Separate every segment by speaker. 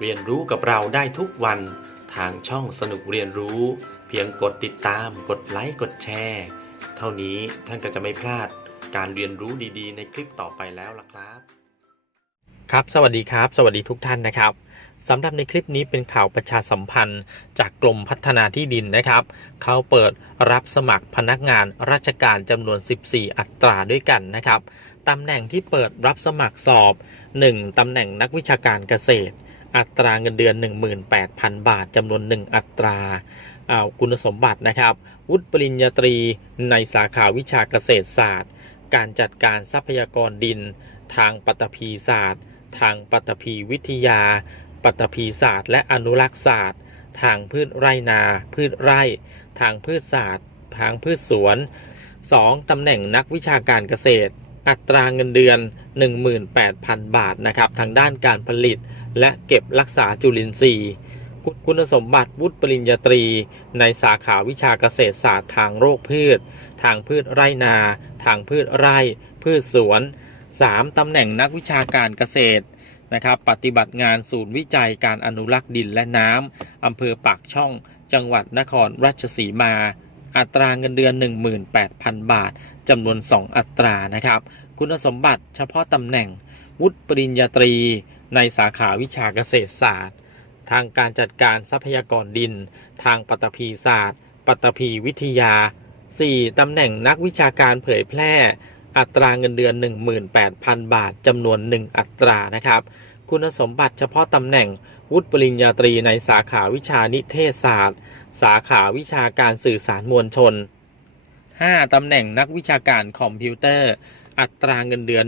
Speaker 1: เรียนรู้กับเราได้ทุกวันทางช่องสนุกเรียนรู้ เพียงกดติดตาม กดไลค์กดแชร์ เท่านี้ท่านก็จะไม่พลาดการเรียนรู้ดีๆ ในคลิปต่อไปแล้วล่ะครับ
Speaker 2: ครับสวัสดีครับ สวัสดีทุกท่านนะครับสำหรับในคลิปนี้เป็นข่าวประชาสัมพันธ์ จากกรมพัฒนาที่ดินนะครับ เขาเปิดรับสมัครพนักงานราชการจำนวน 14 อัตราด้วยกันนะครับตำแหน่งที่เปิดรับสมัครสอบ 1. ตำแหน่งนักวิชาการเกษตร อัตราเงินเดือน 18,000 บาทจำนวน 1 อัตราอ่าคุณสมบัตินะครับ วุฒิปริญญาตรีในสาขาวิชาเกษตรศาสตร์ การจัดการทรัพยากรดิน ทางปัตภีศาสตร์ ทางปัตภีวิทยา ปัตภีศาสตร์ และอนุรักษ์ศาสตร์ ทางพืชไร่นา พืชไร่ ทางพืชศาสตร์ ทางพืชสวน 2. ตำแหน่งนักวิชาการเกษตร อัตราเงินเดือน 18,000 บาทนะครับ ทางด้านการผลิต และเก็บรักษาจุลินทรีย์ คุณสมบัติวุฒิปริญญาตรี ในสาขาวิชาเกษตรศาสตร์ทางโรคพืช ทางพืชไร่นา ทางพืชไร่ พืชสวน 3. ตำแหน่งนักวิชาการเกษตรนะครับปฏิบัติงานศูนย์วิจัยการอนุรักษ์ดินและน้ำอำเภอปากช่อง จังหวัดนครราชสีมา อัตราเงินเดือน 18,000 บาทจำนวน 2 อัตรานะครับ คุณสมบัติเฉพาะตำแหน่ง วุฒิปริญญาตรี ในสาขาวิชาเกษตรศาสตร์ ทางการจัดการทรัพยากรดิน ทางปัตภีศาสตร์ ปัตภีวิทยา 4. ตำแหน่งนักวิชาการเผยแพร่ อัตราเงินเดือน 18,000 บาทจำนวน 1 อัตรานะครับ คุณสมบัติเฉพาะตำแหน่งวุฒิปริญญาตรีในสาขาวิชานิเทศศาสตร์ สาขาวิชาการสื่อสารมวลชน 5. ตำแหน่งนักวิชาการคอมพิวเตอร์ อัตราเงินเดือน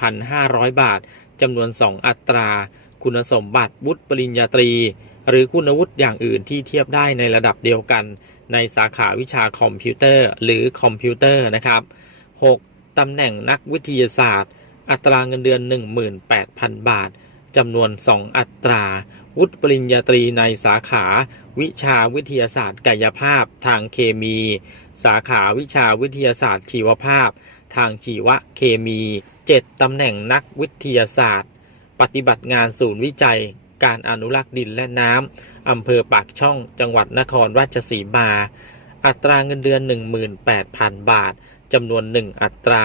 Speaker 2: 19,500 บาทจำนวน 2 อัตรา คุณสมบัติวุฒิปริญญาตรี หรือคุณวุฒิอย่างอื่นที่เทียบได้ในระดับเดียวกัน ในสาขาวิชาคอมพิวเตอร์ หรือคอมพิวเตอร์นะครับ 6. ตำแหน่งนักวิทยาศาสตร์ อัตราเงินเดือน 18,000 บาทจำนวน 2 อัตรา วุฒิปริญญาตรีในสาขา วิชาวิทยาศาสตร์กายภาพทางเคมี สาขาวิชาวิทยาศาสตร์ชีวภาพ ทางชีวเคมี 7. ตำแหน่งนักวิทยาศาสตร์ ปฏิบัติงานศูนย์วิจัย การอนุรักษ์ดินและน้ำอำเภอปากช่อง จังหวัดนครราชสีมา อัตราเงินเดือน 18,000 บาท จำนวน 1 อัตรา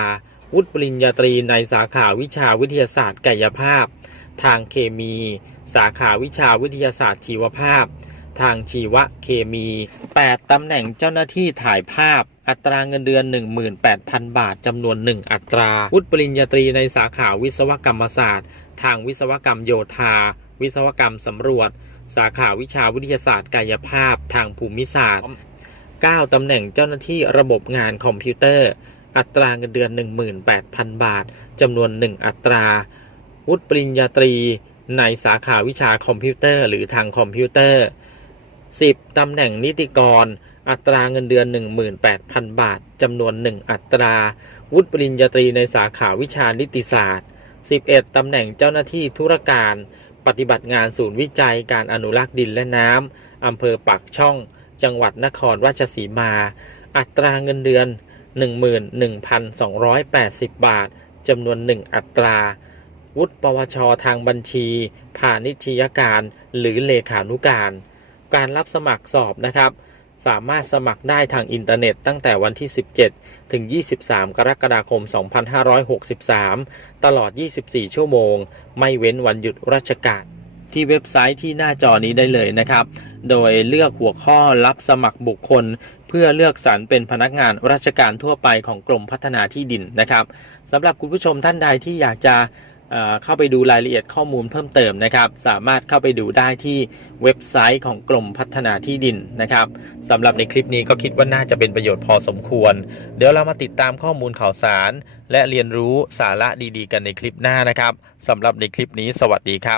Speaker 2: วุฒิปริญญาตรีในสาขาวิชาวิทยาศาสตร์กายภาพ ทางเคมี สาขาวิชาวิทยาศาสตร์ชีวภาพ ทางชีวเคมี 8 ตำแหน่งเจ้าหน้าที่ถ่ายภาพ อัตราเงินเดือน 18,000 บาทจำนวน 1 อัตรา วุฒิปริญญาตรีในสาขาวิศวกรรมศาสตร์ ทางวิศวกรรมโยธา วิศวกรรมสำรวจ สาขาวิชาวิทยาศาสตร์กายภาพ ทางภูมิศาสตร์ 9 ตำแหน่งเจ้าหน้าที่ระบบงานคอมพิวเตอร์ อัตราเงินเดือน 18,000 บาทจำนวน 1 อัตรา วุฒิปริญญาตรีในสาขาวิชาคอมพิวเตอร์ หรือทางคอมพิวเตอร์ 10. ตำแหน่งนิติกร อัตราเงินเดือน 18,000 บาทจำนวน 1 อัตรา วุฒิปริญญาตรีในสาขาวิชานิติศาสตร์ 11. ตำแหน่งเจ้าหน้าที่ธุรการ ปฏิบัติงานศูนย์วิจัยการอนุรักษ์ดินและน้ำอำเภอปากช่อง จังหวัดนครราชสีมา อัตราเงินเดือน 11,280 บาทจำนวน 1 อัตรา วุฒิปวช ทางบัญชีพาณิชยการ หรือเลขานุการ การรับสมัครสอบนะครับ สามารถสมัครได้ทางอินเทอร์เน็ตตั้งแต่วันที่ 17 ถึง 23 กรกฎาคม 2563 ตลอด 24 ชั่วโมง ไม่เว้นวันหยุดราชการที่เว็บไซต์ที่หน้าจอนี้ได้เลยนะครับ โดยเลือกหัวข้อรับสมัครบุคคล เพื่อเลือกสรรเป็นพนักงานราชการทั่วไปของกรมพัฒนาที่ดินนะครับสำหรับคุณผู้ชมท่านใดที่อยากจะ เข้าไปดูรายละเอียดข้อมูลเพิ่มเติมนะครับ สามารถเข้าไปดูได้ที่เว็บไซต์ของกรมพัฒนาที่ดินนะครับสำหรับในคลิปนี้ก็คิดว่าน่าจะเป็นประโยชน์พอสมควร เดี๋ยวเรามาติดตามข้อมูลข่าวสาร และเรียนรู้สาระดีๆ กันในคลิปหน้านะครับสำหรับในคลิปนี้สวัสดีครับ